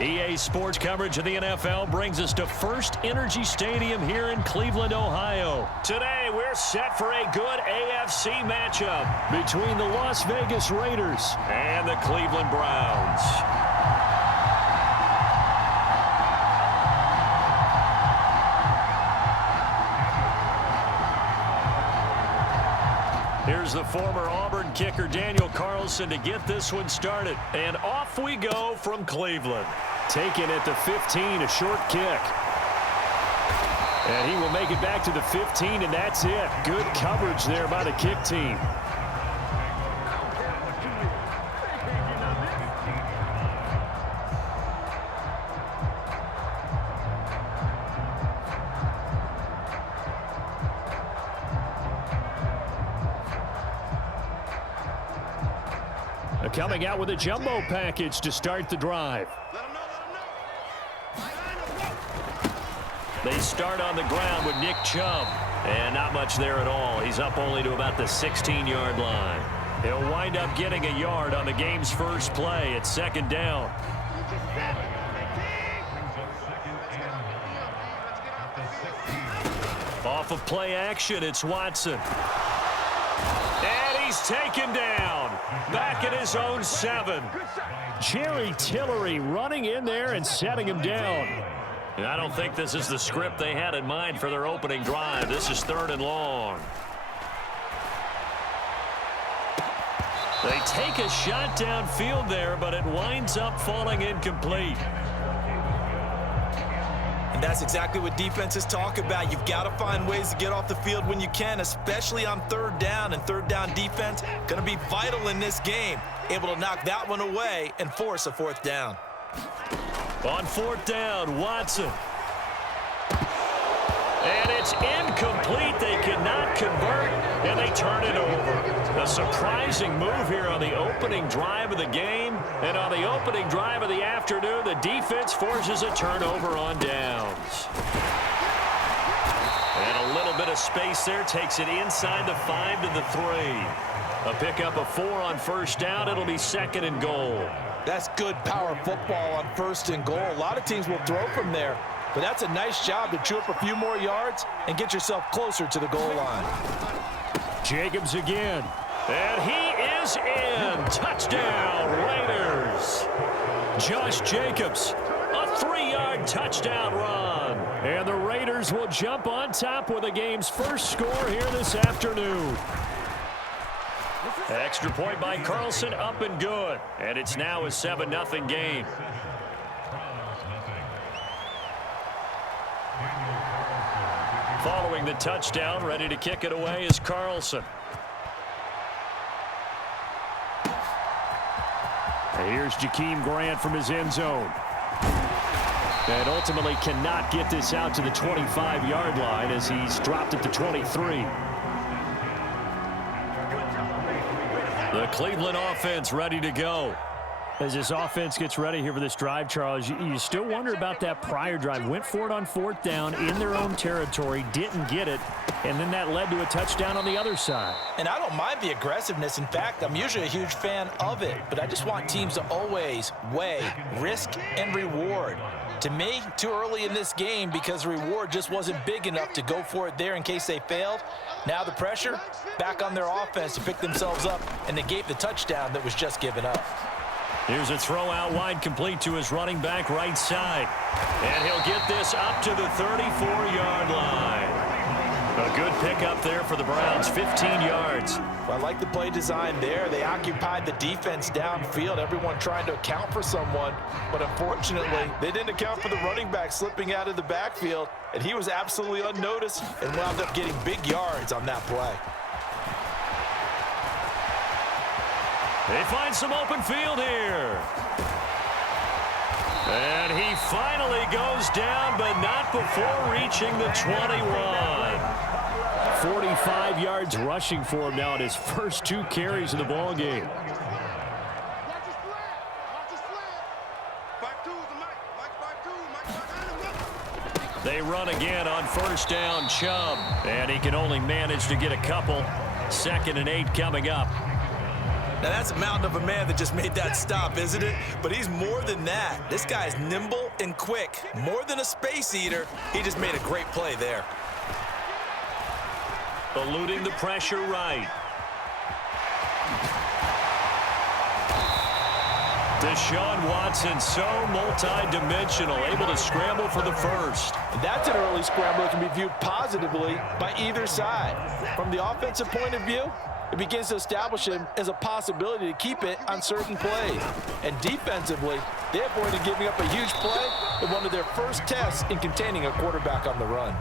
EA Sports coverage of the NFL brings us to First Energy Stadium here in Cleveland, Ohio. Today, we're set for a good AFC matchup between the Las Vegas Raiders and the Cleveland Browns. Here's the former Auburn kicker Daniel Carlson to get this one started. And off we go from Cleveland. Taken at the 15, a short kick. And he will make it back to the 15, and that's it. Good coverage there by the kick team. Coming out with a jumbo package to start the drive. They start on the ground with Nick Chubb. And not much there at all. He's up only to about the 16-yard line. He'll wind up getting a yard on the game's first play. It's second down. Off of play action, it's Watson. And he's taken down. Back at his own 7. Jerry Tillery running in there and setting him down. And I don't think this is the script they had in mind for their opening drive. This is 3rd and long. They take a shot downfield there, but it winds up falling incomplete. And that's exactly what defenses talk about. You've got to find ways to get off the field when you can, especially on 3rd down. And 3rd down defense going to be vital in this game. Able to knock that one away and force a 4th down. On 4th down, Watson. And it's incomplete. They cannot convert, and they turn it over. A surprising move here on the opening drive of the game. And on the opening drive of the afternoon, the defense forces a turnover on downs. And a little bit of space there takes it inside the 5 to the 3. A pickup of 4 on 1st down. It'll be 2nd and goal. That's good power football on 1st and goal. A lot of teams will throw from there, but that's a nice job to chew up a few more yards and get yourself closer to the goal line. Jacobs again. And he is in. Touchdown, Raiders. Josh Jacobs, a 3-yard touchdown run. And the Raiders will jump on top with the game's first score here this afternoon. Extra point by Carlson, up and good. And it's now a 7-0 game. Following the touchdown, ready to kick it away is Carlson. And here's Jakeem Grant from his end zone. And ultimately cannot get this out to the 25-yard line as he's dropped at the 23. The Cleveland offense ready to go. As this offense gets ready here for this drive, Charles, you still wonder about that prior drive. Went for it on 4th down in their own territory, didn't get it, and then that led to a touchdown on the other side. And I don't mind the aggressiveness. In fact, I'm usually a huge fan of it, but I just want teams to always weigh risk and reward. To me, too early in this game because the reward just wasn't big enough to go for it there in case they failed. Now the pressure back on their offense to pick themselves up and negate the touchdown that was just given up. Here's a throw out wide, complete to his running back right side. And he'll get this up to the 34-yard line. A good pickup there for the Browns, 15 yards. Well, I like the play design there. They occupied the defense downfield, everyone trying to account for someone. But unfortunately, they didn't account for the running back slipping out of the backfield. And he was absolutely unnoticed and wound up getting big yards on that play. They find some open field here. And he finally goes down, but not before reaching the 21. 45 yards rushing for him now at his first 2 carries of the ball game. They run again on 1st down, Chubb. And he can only manage to get a couple. 2nd and 8 coming up. Now, that's a mountain of a man that just made that stop, isn't it? But he's more than that. This guy's nimble and quick. More than a space eater. He just made a great play there. Eluding the pressure right. Deshaun Watson, so multi-dimensional, able to scramble for the first. That's an early scramble that can be viewed positively by either side. From the offensive point of view, it begins to establish him as a possibility to keep it on certain plays. And defensively, they avoided giving up a huge play in one of their first tests in containing a quarterback on the run.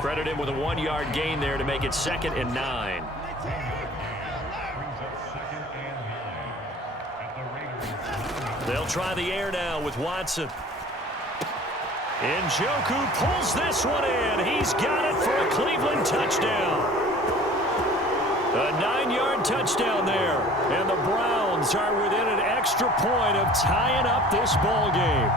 Credit him with a 1-yard gain there to make it 2nd and 9. They'll try the air now with Watson. Njoku pulls this one in. He's got it for a Cleveland touchdown. A 9-yard touchdown there. And the Browns are within an extra point of tying up this ball game.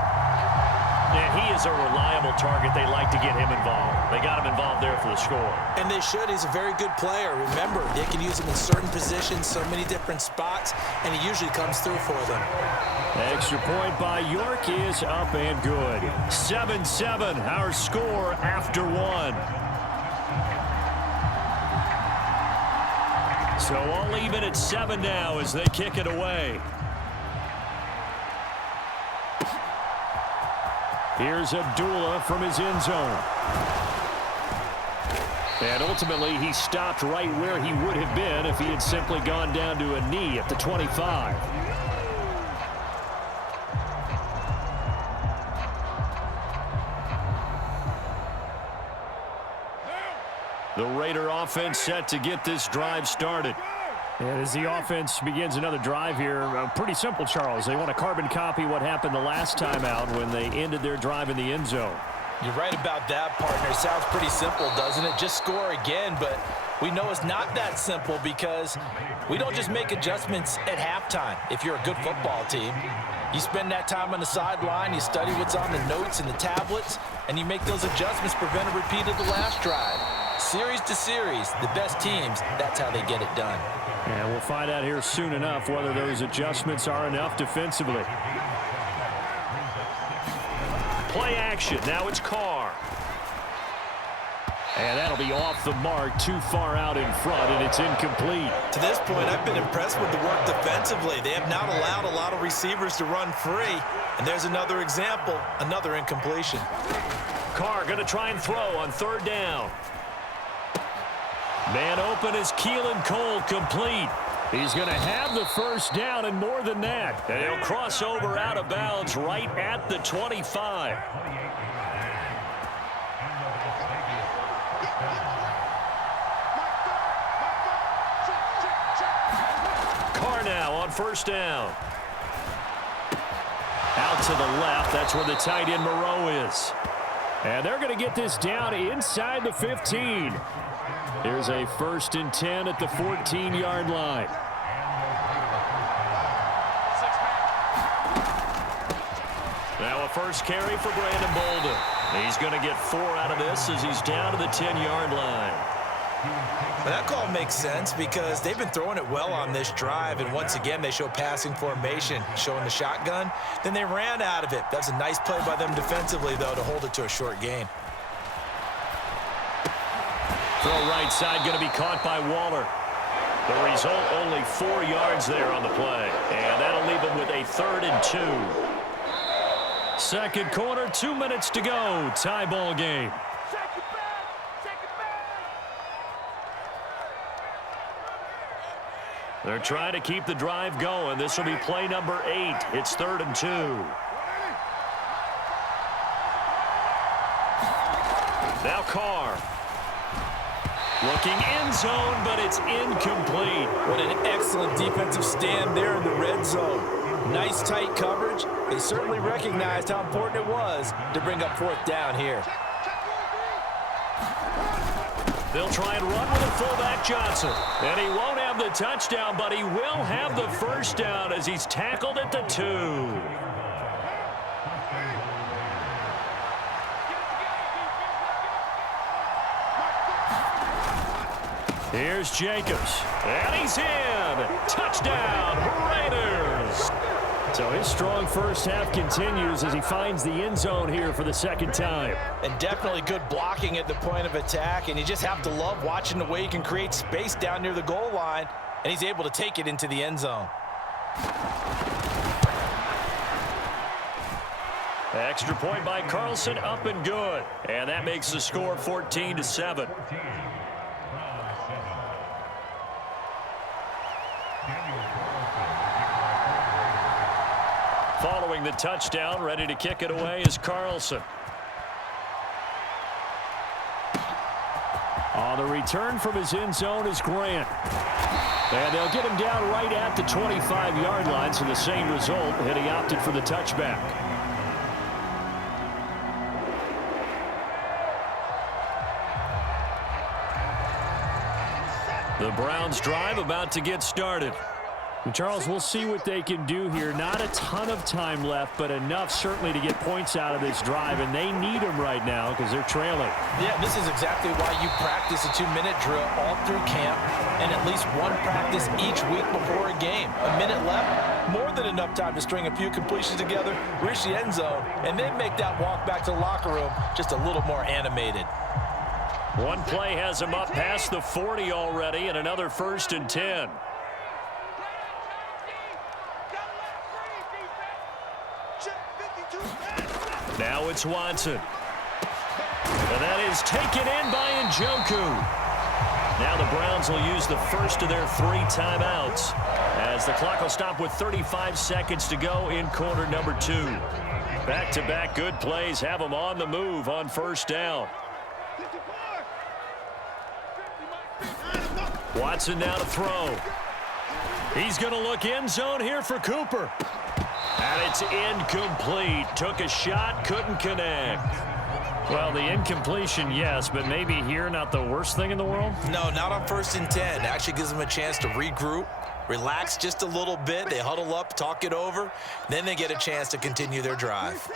Yeah, he is a reliable target. They like to get him involved. They got him involved there for the score. And they should. He's a very good player. Remember, they can use him in certain positions, so many different spots, and he usually comes through for them. Extra point by York is up and good. 7-7, our score after 1. So all even at 7 now as they kick it away. Here's Abdullah from his end zone. And ultimately, he stopped right where he would have been if he had simply gone down to a knee at the 25. The Raider offense set to get this drive started. And as the offense begins another drive here, pretty simple, Charles. They want to carbon copy what happened the last time out when they ended their drive in the end zone. You're right about that, partner. Sounds pretty simple, doesn't it? Just score again, but we know it's not that simple because we don't just make adjustments at halftime if you're a good football team. You spend that time on the sideline, you study what's on the notes and the tablets, and you make those adjustments, prevent a repeat of the last drive. Series to series, the best teams, that's how they get it done. And we'll find out here soon enough whether those adjustments are enough defensively. Play action. Now it's Carr. And that'll be off the mark, too far out in front, and it's incomplete. To this point, I've been impressed with the work defensively. They have not allowed a lot of receivers to run free. And there's another example, another incompletion. Carr going to try and throw on 3rd down. Man open is Keelan Cole, complete. He's going to have the 1st down and more than that. And he'll cross over out of bounds right at the 25. Carr now on 1st down. Out to the left. That's where the tight end Moreau is. And they're going to get this down inside the 15. Here's a 1st and 10 at the 14-yard line. Now a first carry for Brandon Bolden. He's going to get 4 out of this as he's down to the 10-yard line. Well, that call makes sense because they've been throwing it well on this drive, and once again they show passing formation, showing the shotgun. Then they ran out of it. That's a nice play by them defensively, though, to hold it to a short gain. Throw right side going to be caught by Waller. The result, only 4 yards there on the play. And that'll leave him with a 3rd and 2. Second quarter, 2 minutes to go. Tie ball game. They're trying to keep the drive going. This will be play number 8. It's 3rd and 2. Now Carr. Looking end zone, but it's incomplete. What an excellent defensive stand there in the red zone. Nice tight coverage. They certainly recognized how important it was to bring up 4th down here. They'll try and run with a fullback Johnson. And he won't have the touchdown, but he will have the 1st down as he's tackled at the 2. Here's Jacobs, and he's in. Touchdown, Raiders. So his strong first half continues as he finds the end zone here for the second time. And definitely good blocking at the point of attack, and you just have to love watching the way he can create space down near the goal line, and he's able to take it into the end zone. Extra point by Carlson, up and good. And that makes the score 14-7. Following the touchdown, ready to kick it away is Carlson. On the return from his end zone is Grant. And they'll get him down right at the 25-yard line, so the same result, and he opted for the touchback. The Browns drive about to get started. And Charles, we'll see what they can do here. Not a ton of time left, but enough certainly to get points out of this drive, and they need them right now because they're trailing. Yeah, this is exactly why you practice a 2-minute drill all through camp and at least one practice each week before a game. A minute left, more than enough time to string a few completions together, reach the end zone, and then make that walk back to the locker room just a little more animated. One play has him up past the 40 already, and another 1st and 10. Now it's Watson. And that is taken in by Njoku. Now the Browns will use the first of their 3 timeouts as the clock will stop with 35 seconds to go in quarter number 2. Back-to-back good plays have them on the move on first down. Watson now to throw. He's going to look end zone here for Cooper. And it's incomplete. Took a shot, couldn't connect. Well, the incompletion, yes, but maybe here not the worst thing in the world? No, not on 1st and 10. It actually gives them a chance to regroup, relax just a little bit. They huddle up, talk it over. Then they get a chance to continue their drive.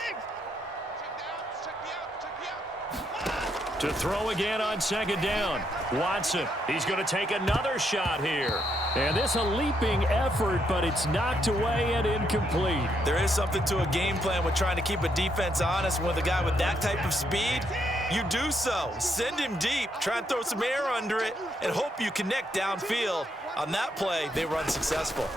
To throw again on 2nd down. Watson, he's going to take another shot here. And this a leaping effort, but it's knocked away and incomplete. There is something to a game plan with trying to keep a defense honest. With a guy with that type of speed, you do so. Send him deep, try and throw some air under it, and hope you connect downfield. On that play, they run successful.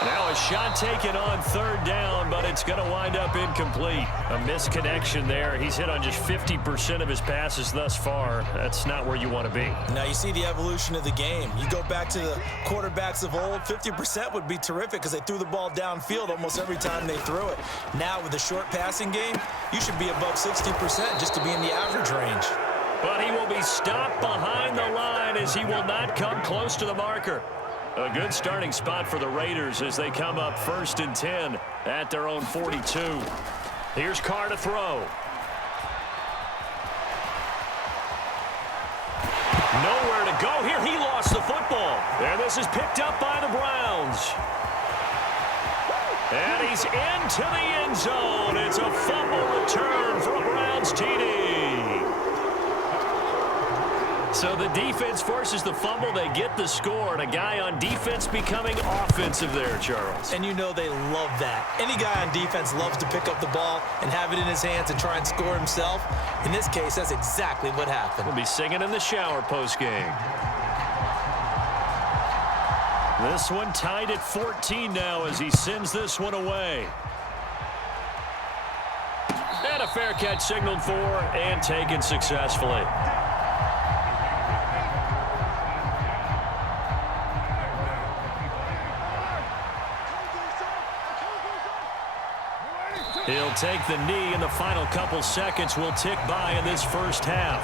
Now a shot taken on 3rd down, but it's going to wind up incomplete. A misconnection there. He's hit on just 50% of his passes thus far. That's not where you want to be. Now you see the evolution of the game. You go back to the quarterbacks of old, 50% would be terrific because they threw the ball downfield almost every time they threw it. Now with the short passing game, you should be above 60% just to be in the average range. But he will be stopped behind the line as he will not come close to the marker. A good starting spot for the Raiders as they come up 1st and 10 at their own 42. Here's Carr to throw. Nowhere to go here. He lost the football. And this is picked up by the Browns. And he's into the end zone. It's a fumble return for a Browns TD. So the defense forces the fumble. They get the score. And a guy on defense becoming offensive there, Charles. And you know they love that. Any guy on defense loves to pick up the ball and have it in his hands and try and score himself. In this case, that's exactly what happened. We'll be singing in the shower postgame. This one tied at 14 now as he sends this one away. And a fair catch signaled for and taken successfully. He'll take the knee, and the final couple seconds will tick by in this first half.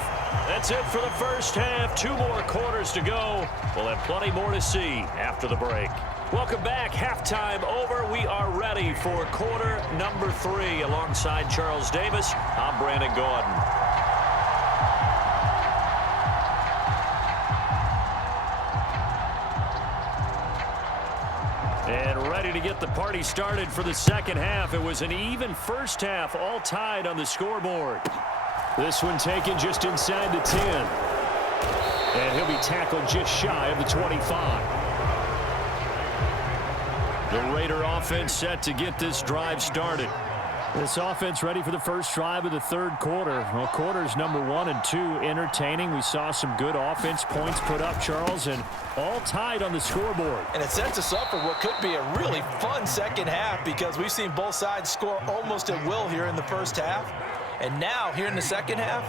That's it for the first half. 2 more quarters to go. We'll have plenty more to see after the break. Welcome back. Halftime over. We are ready for quarter number 3. Alongside Charles Davis, I'm Brandon Gaudin. And ready to get the party started for the second half. It was an even first half, all tied on the scoreboard. This one taken just inside the 10. And he'll be tackled just shy of the 25. The Raider offense set to get this drive started. This offense ready for the first drive of the third quarter. Well, quarters number 1 and 2 entertaining. We saw some good offense points put up, Charles, and all tied on the scoreboard. And it sets us up for what could be a really fun second half because we've seen both sides score almost at will here in the first half. And now, here in the second half,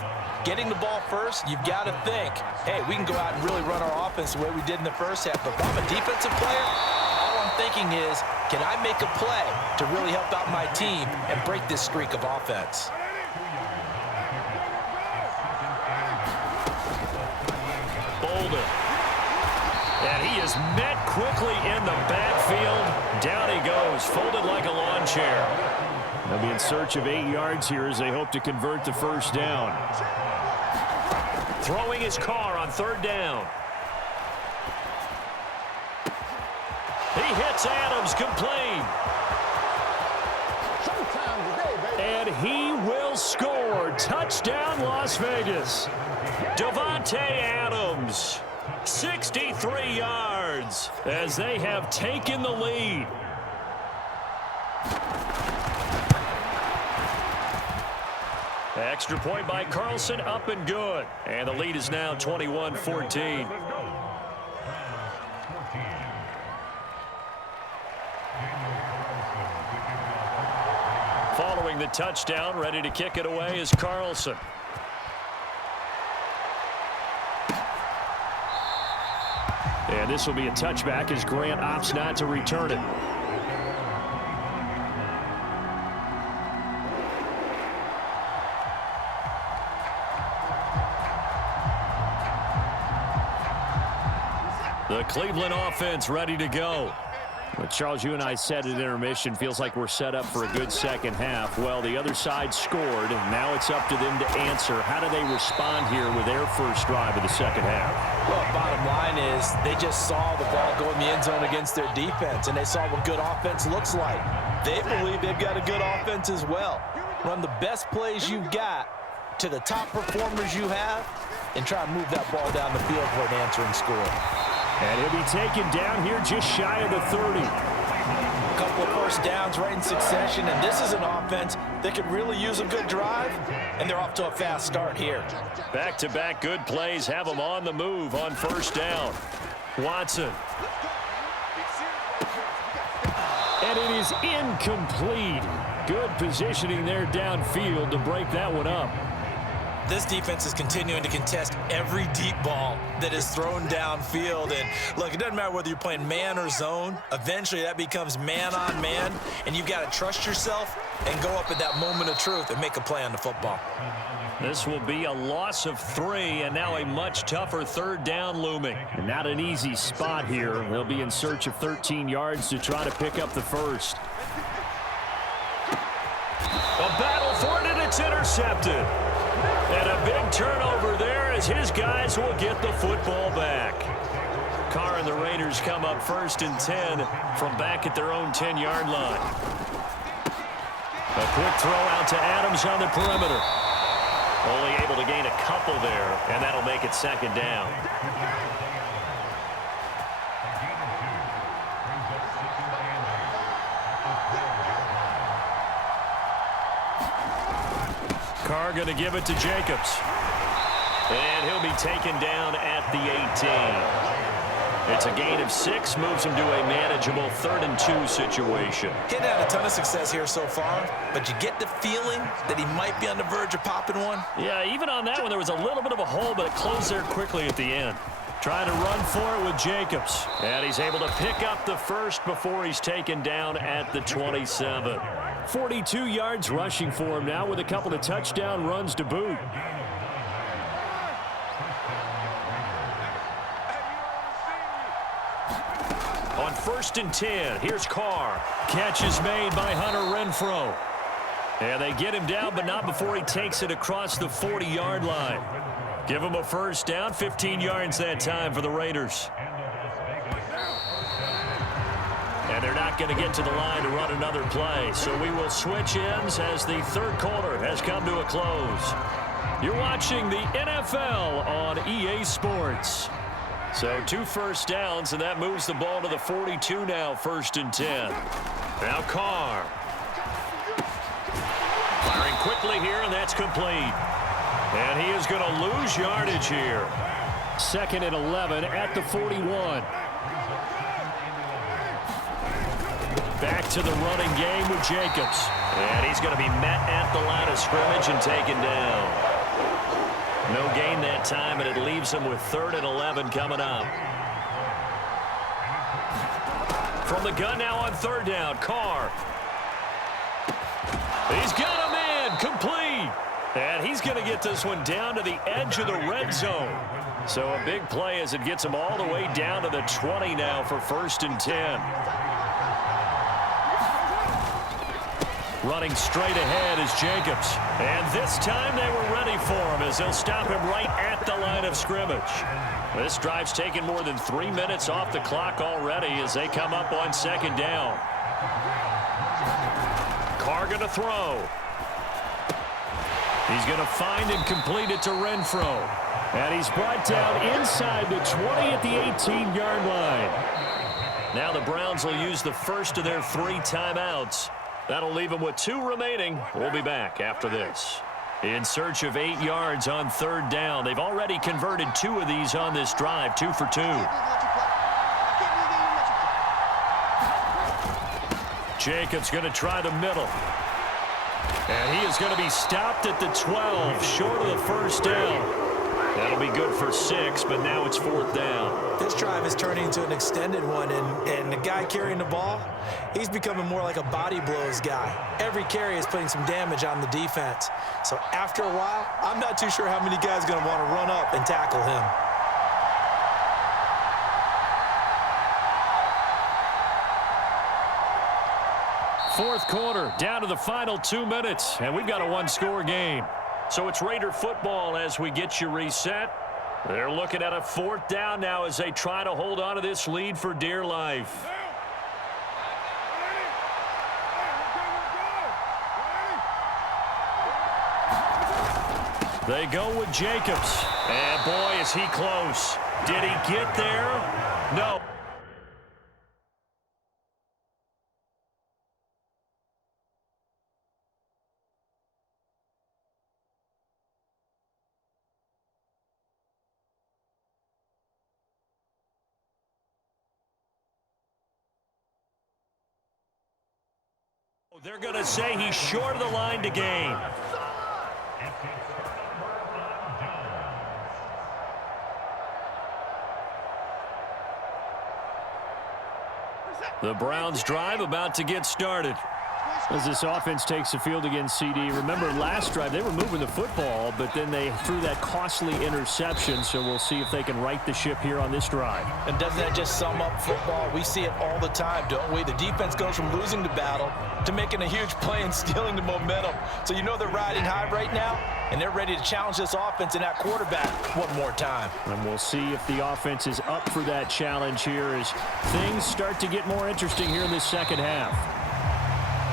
getting the ball first, you've got to think, hey, we can go out and really run our offense the way we did in the first half. But if I'm a defensive player, all I'm thinking is, can I make a play to really help out my team and break this streak of offense? Bolden. And he is met quickly in the backfield. Down he goes, folded like a lawn chair. They'll be in search of 8 yards here as they hope to convert the first down. Throwing his car on third down. He hits Adams, complete. And he will score. Touchdown, Las Vegas. Davante Adams, 63 yards as they have taken the lead. Extra point by Carlson, up and good. And the lead is now 21-14. Following the touchdown, ready to kick it away is Carlson. And this will be a touchback as Grant opts not to return it. The Cleveland offense ready to go. Well, Charles, you and I said at intermission, feels like we're set up for a good second half. Well, the other side scored, and now it's up to them to answer. How do they respond here with their first drive of the second half? Well, bottom line is they just saw the ball go in the end zone against their defense, and they saw what good offense looks like. They believe they've got a good offense as well. Run the best plays you've got to the top performers you have, and try and move that ball down the field for an answering score. And he'll be taken down here just shy of the 30. A couple of first downs right in succession, and this is an offense that could really use a good drive, and they're off to a fast start here. Back-to-back good plays have them on the move on first down. Watson. And it is incomplete. Good positioning there downfield to break that one up. This defense is continuing to contest every deep ball that is thrown downfield. And look, it doesn't matter whether you're playing man or zone. Eventually that becomes man on man, and you've got to trust yourself and go up at that moment of truth and make a play on the football. This will be a loss of 3, and now a much tougher third down looming. And not an easy spot here. They'll be in search of 13 yards to try to pick up the first. A battle for it, and it's intercepted. And a big turnover there as his guys will get the football back. Carr and the Raiders come up first and 10 from back at their own 10-yard line. A quick throw out to Adams on the perimeter. Only able to gain a couple there, and that'll make it second down. Carr going to give it to Jacobs. And he'll be taken down at the 18. It's a gain of 6, moves him to a manageable 3rd and 2 situation. He's had a ton of success here so far, but you get the feeling that he might be on the verge of popping one. Yeah, even on that one, there was a little bit of a hole, but it closed there quickly at the end. Trying to run for it with Jacobs. And he's able to pick up the first before he's taken down at the 27. 42 yards rushing for him now with a couple of touchdown runs to boot. On 1st and 10, here's Carr. Catch is made by Hunter Renfrow. And they get him down, but not before he takes it across the 40-yard line. Give him a first down, 15 yards that time for the Raiders. And they're not going to get to the line to run another play. So we will switch ends as the third quarter has come to a close. You're watching the NFL on EA Sports. So 2 first downs, and that moves the ball to the 42 now, 1st and 10. Now Carr. Firing quickly here, and that's complete. And he is going to lose yardage here. 2nd and 11 at the 41. Back to the running game with Jacobs. And he's going to be met at the line of scrimmage and taken down. No gain that time, and it leaves him with 3rd and 11 coming up. From the gun now on 3rd down, Carr. He's got him in, complete. And he's going to get this one down to the edge of the red zone. So a big play as it gets him all the way down to the 20 now for 1st and 10. Running straight ahead is Jacobs. And this time they were ready for him as they'll stop him right at the line of scrimmage. This drive's taken more than 3 minutes off the clock already as they come up on 2nd down. Carr going to throw. He's going to find and complete it to Renfro. And he's brought down inside the 20 at the 18-yard line. Now the Browns will use the first of their 3 timeouts. That'll leave them with 2 remaining. We'll be back after this. In search of 8 yards on 3rd down. They've already converted 2 of these on this drive, 2 for 2. Jacobs going to try the middle. And he is going to be stopped at the 12, short of the 1st down. That'll be good for 6, but now it's 4th down. This drive is turning into an extended one, and the guy carrying the ball, he's becoming more like a body blows guy. Every carry is putting some damage on the defense. So after a while, I'm not too sure how many guys are going to want to run up and tackle him. Fourth quarter, down to the final 2 minutes, and we've got a 1-score game. So it's Raider football as we get you reset. They're looking at a 4th down now as they try to hold on to this lead for dear life. They go with Jacobs. And boy, is he close. Did he get there? No. They're going to say he's short of the line to gain. The Browns drive about to get started. As this offense takes the field against CD. Remember last drive they were moving the football, but then they threw that costly interception, so we'll see if they can right the ship here on this drive. And doesn't that just sum up football? We see it all the time, don't we? The defense goes from losing the battle to making a huge play and stealing the momentum. So you know they're riding high right now, and they're ready to challenge this offense and that quarterback one more time. And we'll see if the offense is up for that challenge here as things start to get more interesting here in the second half.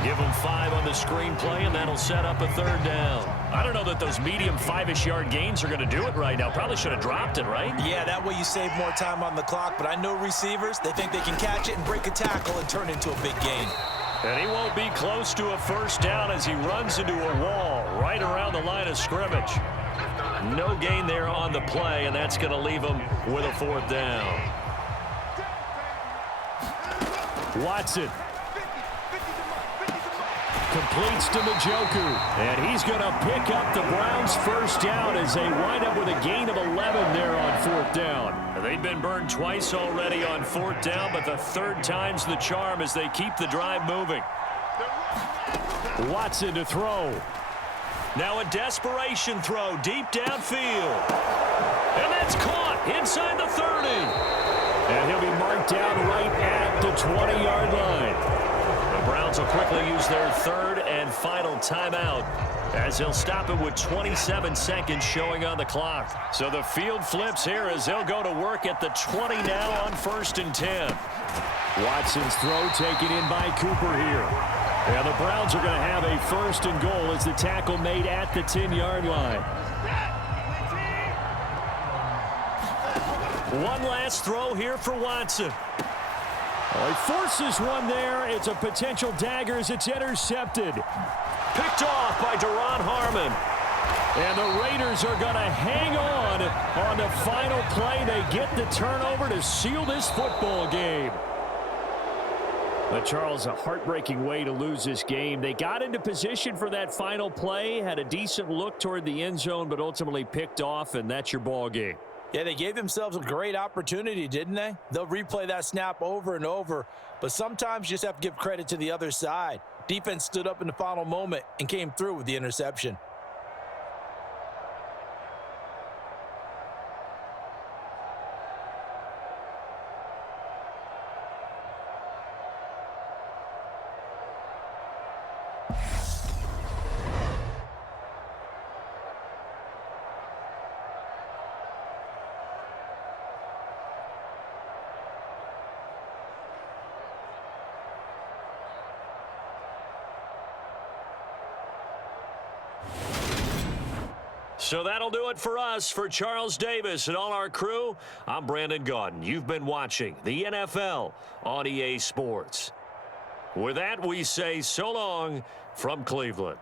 Give them 5 on the screenplay, and that'll set up a 3rd down. I don't know that those medium 5-ish yard gains are going to do it right now. Probably should have dropped it, right? Yeah, that way you save more time on the clock. But I know receivers, they think they can catch it and break a tackle and turn it into a big gain. And he won't be close to a 1st down as he runs into a wall right around the line of scrimmage. No gain there on the play, and that's going to leave him with a 4th down. Watson. Completes to Njoku, and he's going to pick up the Browns' 1st down as they wind up with a gain of 11 there on 4th down. They've been burned twice already on 4th down, but the 3rd time's the charm as they keep the drive moving. Watson to throw. Now a desperation throw deep downfield. And that's caught inside the 30. And he'll be marked down right at the 20-yard line. The Browns will quickly use their 3rd and final timeout as they'll stop it with 27 seconds showing on the clock. So the field flips here as they'll go to work at the 20 now on 1st and 10. Watson's throw taken in by Cooper here. And the Browns are going to have a 1st and goal as the tackle made at the 10-yard line. One last throw here for Watson. Oh, he forces one there. It's a potential dagger as it's intercepted. Picked off by Duron Harmon. And the Raiders are going to hang on the final play. They get the turnover to seal this football game. But, Charles, a heartbreaking way to lose this game. They got into position for that final play, had a decent look toward the end zone, but ultimately picked off, and that's your ball game. Yeah, they gave themselves a great opportunity, didn't they? They'll replay that snap over and over, but sometimes you just have to give credit to the other side. Defense stood up in the final moment and came through with the interception. So that'll do it for us. For Charles Davis and all our crew, I'm Brandon Gaudin. You've been watching the NFL on EA Sports. With that, we say so long from Cleveland.